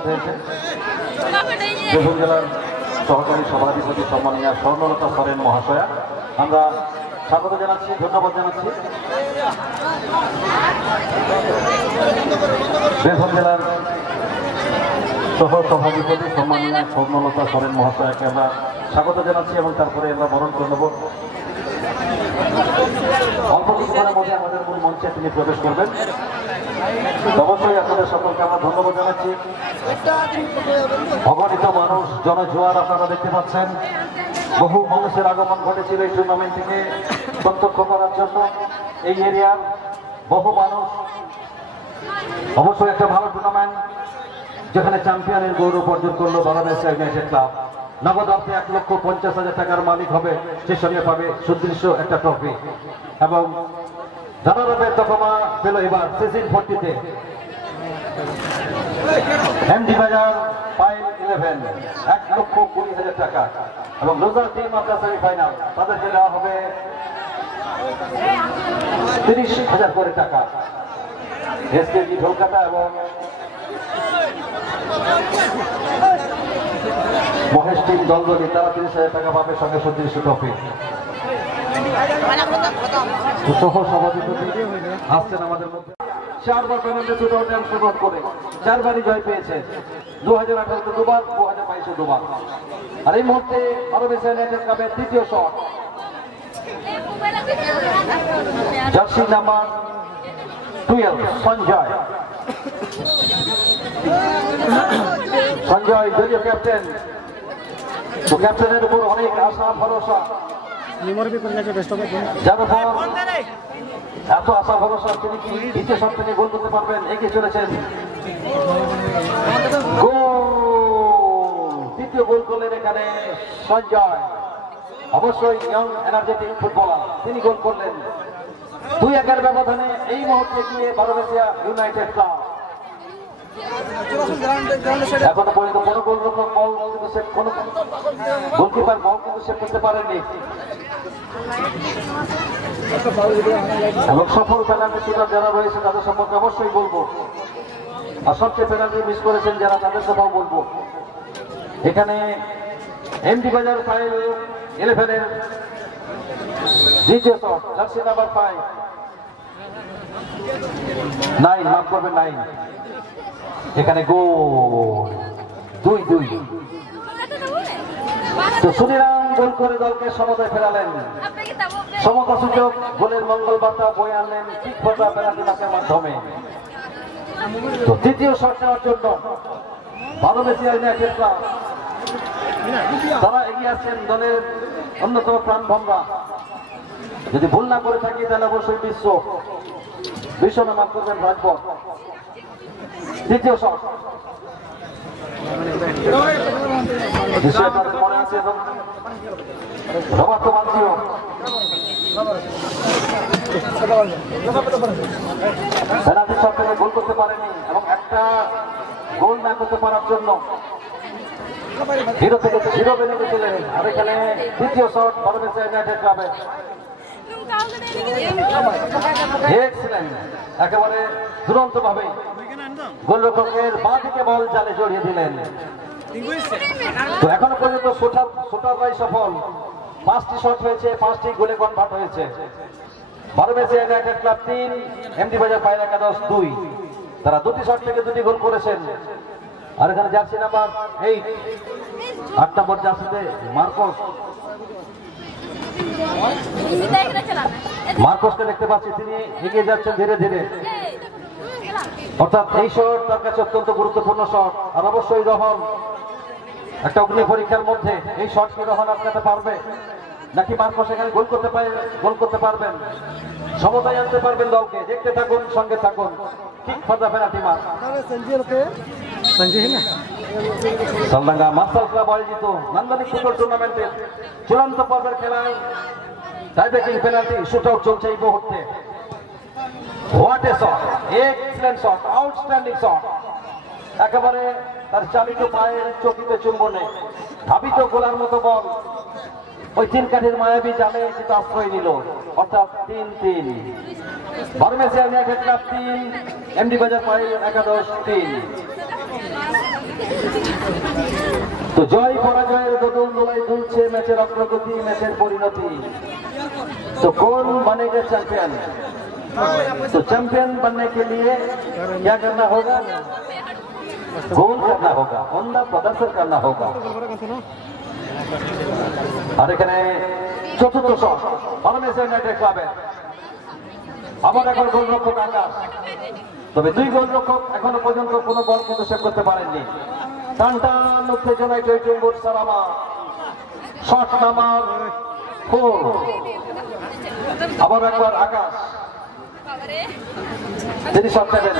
উপস্থিত হয়েছে বীরভূম জেলার সহকারী সভাধিপতি সম্মানীয় স্বর্ণলতা সরেন মহাশয়া, আমরা স্বাগত জানাচ্ছি, ধন্যবাদ জানাচ্ছি। বীরভূম জেলার সহ সভাধিপতি সম্মানীয় স্বর্ণলতা সরেন মহাশয়াকে আমরা স্বাগত জানাচ্ছি এবং তারপরে আমরা বরণ করে নেব। অল্প কিছুক্ষণের মধ্যে আমাদের মূল মঞ্চে তিনি প্রবেশ করবেন। অবশ্যই আপনাদের সকলকে আমরা ধন্যবাদ জানাচ্ছি। অগণিত মানুষ, জনজোয়ার আপনারা দেখতে পাচ্ছেন। বহু মানুষের আগমন ঘটেছিল এই টুর্নামেন্টটিকে প্রত্যক্ষ করার জন্য। এই এরিয়ার বহু মানুষ, অবশ্যই একটা ভালো টুর্নামেন্ট যেখানে চ্যাম্পিয়নের গৌরব অর্জন করলো বাংলাদেশ ইউনাইটেড ক্লাব। নগদ অর্থে 1,50,000 টাকার মালিক হবে, সে সঙ্গে পাবে সুদৃশ্য একটা ট্রফি এবং জানারবের তকমা পেল এবার সিজন 40-তে এমডি বাজার ফাইল 11 1,20,000 টাকা এবং লুজার টিম আপনার সেমিফাইনাল তাদেরকে দেওয়া হবে 30,000 করে টাকা। এসকেজি ঢোলকাটা এবং মহেশ টিম দলদলি তারা 30,000 টাকা পাবে, সঙ্গে সুদৃশ্য ট্রফি। সহ সভাধিপতি আসছেন আমাদের মধ্যে। 4বার প্যানেলে টুর্নামেন্টে অংশগ্রহণ করে 4বারই জয় পেয়েছে। 2018-তে দুবার, 2022-এ দুবার। আর এই মুহূর্তে বাংলাদেশ ইউনাইটেড ক্লাবের তৃতীয় shot, jersey number 12 Sanjay. Sanjay দলীয় ক্যাপ্টেন, তো ক্যাপ্টেনের উপর অনেক আশা ভরসা, যার উপর এত আশা ভরসা তিনি কি দ্বিতীয় শট থেকে গোল করতে পারবেন? এগিয়ে চলেছেন, গোল! দ্বিতীয় গোল করলেন এখানে সঞ্জয়, অবশ্যই ইয়ং এনার্জেটিক ফুটবলার, তিনি গোল করলেন। 2-1 ব্যবধানে এই মুহূর্তে গিয়ে বারোমেশিয়া ইউনাইটেড ক্লাব এখনো পর্যন্ত কোনো গোলরক্ষক বল কিন্তু সেভ, কোনো গোলকিপার বল কিন্তু সেভ করতে পারেননি এবং সফল পেনাল্টি শুটার যারা রয়েছে তাদের সম্পর্কে অবশ্যই বলবো, আর সবচেয়ে পেনাল্টি মিস করেছেন যারা তাদের কথাও বলবো। এখানে এমডি বাজার ফাইল 11-এর দ্বিতীয় শট, জার্সি নাম্বার 9, মাফ করবেন 9, এখানে গোল 2-2। তো সুনিরাম গোল করে দলকে সমতায় ফেরালেন। সমতা সূচক গোলের মঙ্গল বার্তা বয়ে আনলেন ঠিক ফোটা পেনাল্টি ম্যাচের মাধ্যমে। তো তৃতীয় শট নেওয়ার জন্য বাংলাদেশিয়া ইউনাইটেড ক্লাব তারা এগিয়ে আসছেন দলের অন্যতম প্রাণভমরা। যদি ভুল না করে থাকি তাহলে অবশ্যই বিশ্ব নাম করবেন রাজপথ। তৃতীয় শট মনে আছে এবং রবার্তো বালজিও পেনাল্টি শট থেকে গোল করতে পারেনি এবং একটা গোল না করতে পারার জন্য 0 থেকে 0 বেনে গেছিলেন। আর এখানে দ্বিতীয় শট বাংলাদেশ ইউনাইটেড ক্লাবে একেবারে দুরন্ত ভাবে গোলরক্ষকের বাঁ দিকে বল জালে জড়িয়ে দিলেন। তো এখনো পর্যন্ত শোটাররাই সফল, 5টি শট হয়েছে, 5টি গোলে কনভার্ট হয়েছে। বারোমেশিয়া ইউনাইটেড ক্লাব 3, এমডি বাজার ফাইল 2। তারা 2টি শট থেকে 2টি গোল করেছেন। আর এখানে জার্সি নাম্বার 8 নম্বর জার্সিতে মার্কোসকে দেখতে পাচ্ছি, তিনি এগিয়ে যাচ্ছেন ধীরে ধীরে, অর্থাৎ এই শট তার কাছে অত্যন্ত গুরুত্বপূর্ণ শট। আর অবশ্যই রহন একটা অগ্নি পরীক্ষার মধ্যে, এই শট কি রহন আটকাতে পারবে নাকি মার্কোস এখানে গোল করতে পারবেন, সমতায় আনতে পারবেন দলকে? দেখতে থাকুন, সঙ্গে থাকুন। ঠিক for penalty mark Saldanga marshal club আয়োজিত নান্দনিক ফুটবল টুর্নামেন্টের চূড়ান্ত পর্বের খেলায় টাইব্রেকিং পেনাল্টি শুটআউট চলছে এই মুহূর্তে। What a shot, excellent shot, outstanding shot, একেবারে তার চালিত পায়ের চকিতে চুম্বনে ধাবিত গোলার মতো বল ওই 3 কাঠির মায়াবী জালে কিন্তু আশ্রয় নিল, অর্থাৎ 3-3। বারোমেশিয়া ইউনাইটেড ক্লাব 3, এমডি বাজার ফাইল 3। तो जय पराजय दोनों दोलाई दुलছে मैचেर अग्रगति मैचेर परिणति तो कौन बनेगा चैंपियन। तो चैंपियन बनने के लिए क्या करना होगा, गोल करना होगा, उम्दा प्रदर्शन करना होगा। और এখানে চতুর্থ শট বাংলাদেশ ইউনাইটেড ক্লাবের আবার এখন গোলরক্ষক আকাশ, তবে দুই গোলরক্ষক এখনো পর্যন্ত কোনো বল কিন্তু সেভ করতে পারেননি। টান টান উত্তেজনায় জয়চুম্বুর সালামা শট নাম্বার 4 আবার একবার আকাশ তিনি শট নেবেন।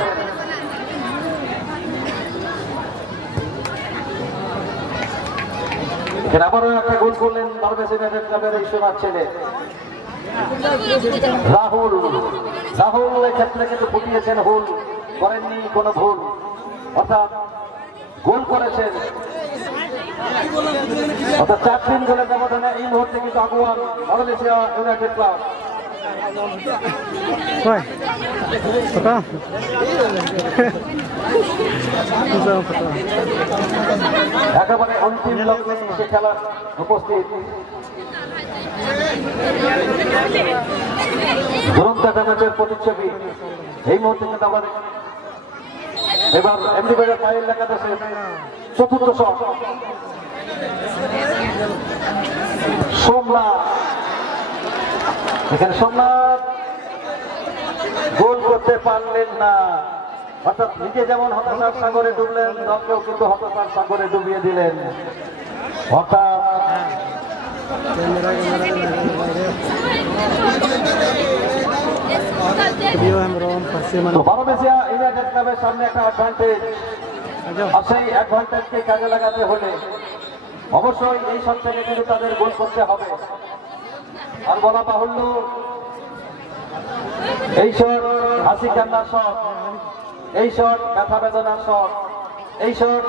এখানে আবারও একটা গোল করলেন বাংলাদেশ ইউনাইটেড ক্লাবের এই সোনার ছেলে রাহুল। রাহুল এক্ষেত্রে কিন্তু ফুটিয়েছেন, হুল করেননি কোনো ভুল, অর্থাৎ গোল করেছেন। অর্থাৎ 4-3 গোলের ব্যবধানে এই মুহূর্তে কিন্তু আগুয়ান বাংলাদেশ ইউনাইটেড ক্লাব। একেবারে অন্তিম লগ্নে সে খেলার উপস্থিত দুরন্ত একটা ম্যাচের প্রতিচ্ছবি এই মুহূর্তে কিন্তু আমাদের এবার এমডি বাজার পায়ের একাদশের চতুর্থ শট সোমনাথ। এখানে সোমনাথ গোল করতে পারলেন না, অর্থাৎ নিজে যেমন হতাশার সাগরে ডুবলেন দলকেও কিন্তু হতাশার সাগরে ডুবিয়ে দিলেন। অর্থাৎ বারোমেশিয়া ইউনাইটেড ক্লাবের সামনে একটা অ্যাডভান্টেজ, আর সেই অ্যাডভান্টেজকে কাজে লাগাতে হলে অবশ্যই এই শট থেকে কিন্তু তাদের গোল করতে হবে। আর বলা বাহুল্য এই শট হাসি কান্নার শট, এই শট ব্যথা বেদনার শট, এই শট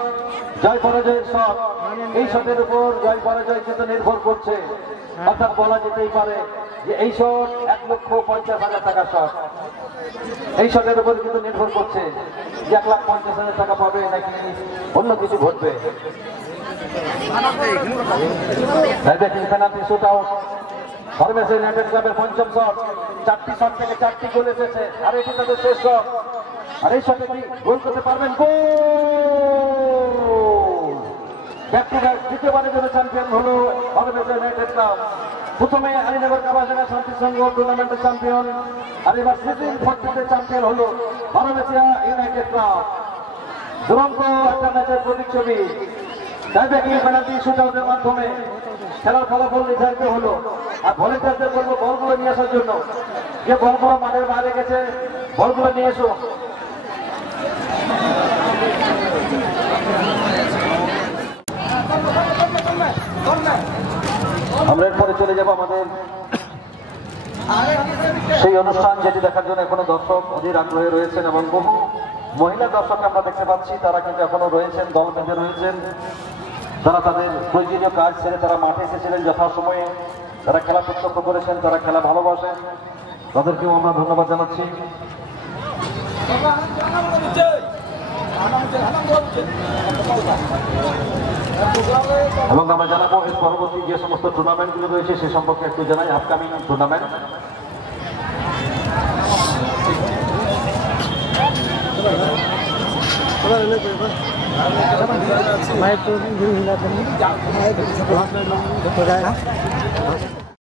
জয় পরাজয়ের শট। এই শটের উপর জয় পরাজয় কিন্তু নির্ভর করছে, অর্থাৎ বলা যেতেই পারে যে এই শট 1,50,000 টাকার শট। এই শটের উপর কিন্তু নির্ভর করছে যে 1,50,000 টাকা পাবে নাকি অন্য কিছু ঘটবে। দেখেন penalty shoot out Bangladesh United ক্লাবের পঞ্চম শট। 4টি শট থেকে 4টি গোল এসেছে, আর এটি তাদের শেষ শট। আর এই শটে কি গোল করতে পারবেন? গোল! ব্যাক টু ব্যাক দ্বিতীয়বারের জন্য চ্যাম্পিয়ন হলো বাংলাদেশ ইউনাইটেড ক্লাব। প্রথমে আলীনগর কাবাসিনা শান্তি সংঘ টুর্নামেন্টের চ্যাম্পিয়ন, আর এবার সিজন 40 চ্যাম্পিয়ন হলো বাংলাদেশ ইউনাইটেড ক্লাব। দুরন্ত একটা ম্যাচের প্রতিচ্ছবি। টাইব্রেকিং পেনাল্টি শুট আউটের মাধ্যমে খেলার ফলাফল নির্ধারিত হলো। আর ভলেন্টিয়ারদের বলবো বলগুলো নিয়ে আসার জন্য, যে বলগুলো মাঠের বাইরে গেছে বলগুলো নিয়ে এসো। আমরা এরপরে চলে যাব আমাদের সেই অনুষ্ঠান, যেটি দেখার জন্য এখনো দর্শক অধীর আগ্রহে রয়েছেন এবং বহু মহিলা দর্শক আমরা দেখতে পাচ্ছি, তারা কিন্তু এখনো রয়েছেন, দল বেঁধে রয়েছেন। তারা তাদের প্রয়োজনীয় কাজ ছেড়ে তারা মাঠে এসেছিলেন যথাসময়ে, তারা খেলা প্রত্যক্ষ করেছেন, তারা খেলা ভালোবাসেন, তাদেরকেও আমরা ধন্যবাদ জানাচ্ছি। এবং আমরা জানাবো এর পরবর্তী যে সমস্ত টুর্নামেন্টগুলো রয়েছে সে সম্পর্কে একটু জানাই। আপকামিং টুর্নামেন্ট मैं तो